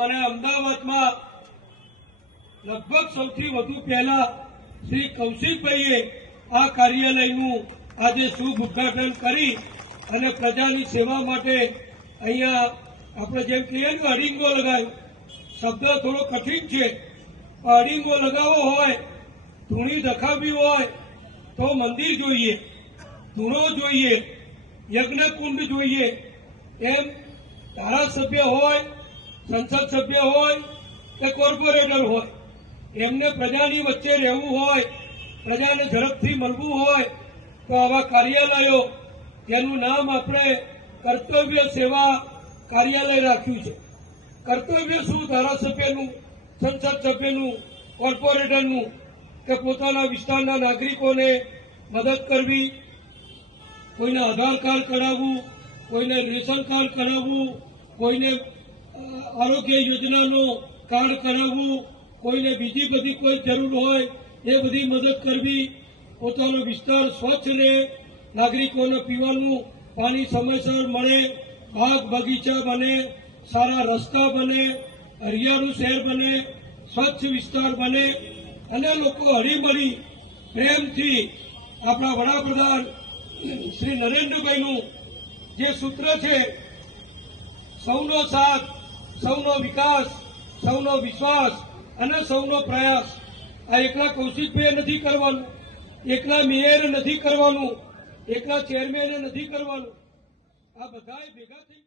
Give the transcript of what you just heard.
મને અમદાવાદમાં લગભગ સૌથી વધુ પહેલા શ્રી કૌશિકભાઈએ આ કાર્યાલયનું આજે શુભ ઉદ્ઘાટન કરી અને પ્રજાની સેવા માટે અહીંયા આપણે જેમ કહીએ ને અડીંગો લગાવ્યો, શબ્દ થોડો કઠિન છે, અડીંગો લગાવવો હોય, ધૂણી દખાવી હોય તો મંદિર જોઈએ, ધૂણો જોઈએ, યજ્ઞકુંડ જોઈએ, એમ ધારાસભ્ય હોય, સંસદ સભ્ય હોય કે કોર્પોરેટર હોય, એમને પ્રજાની વચ્ચે રહેવું હોય, પ્રજાને ઝડપથી મળવું હોય તો આવા કાર્યાલયો, જેનું નામ આપણે કર્તવ્ય સેવા કાર્યાલય રાખ્યું છે. કર્તવ્ય શું? ધારાસભ્યનું, સંસદ સભ્યનું, કોર્પોરેટરનું કે પોતાના વિસ્તારના નાગરિકોને મદદ કરવી, કોઈને આધાર કાર્ડ કઢાવવું, કોઈને રેશન કાર્ડ કઢાવવું, કોઈને આરોગ્ય યોજનાનો કાર્ડ કઢાવવું, કોઈને બીજી બધી કોઈ જરૂર હોય એ બધી મદદ કરવી, પોતાનો વિસ્તાર સ્વચ્છ રહે, નાગરિકોને પીવાનું પાણી સમયસર મળે, બાગ બગીચા બને, સારા રસ્તા બને, હરિયાળું શહેર બને, સ્વચ્છ વિસ્તાર બને અને લોકો હળીમળી પ્રેમથી આપણા વડાપ્રધાન શ્રી નરેન્દ્રભાઈનું જે સૂત્ર છે, સૌનો સાથ, સૌનો વિકાસ, સૌનો વિશ્વાસ અને સૌનો પ્રયાસ, આ એકલા કૌશિકભાઈએ નથી કરવાનું, એકલા મેયરે નથી કરવાનું, એકલા ચેરમેને નથી કરવાનું, આ બધાએ ભેગા થઈ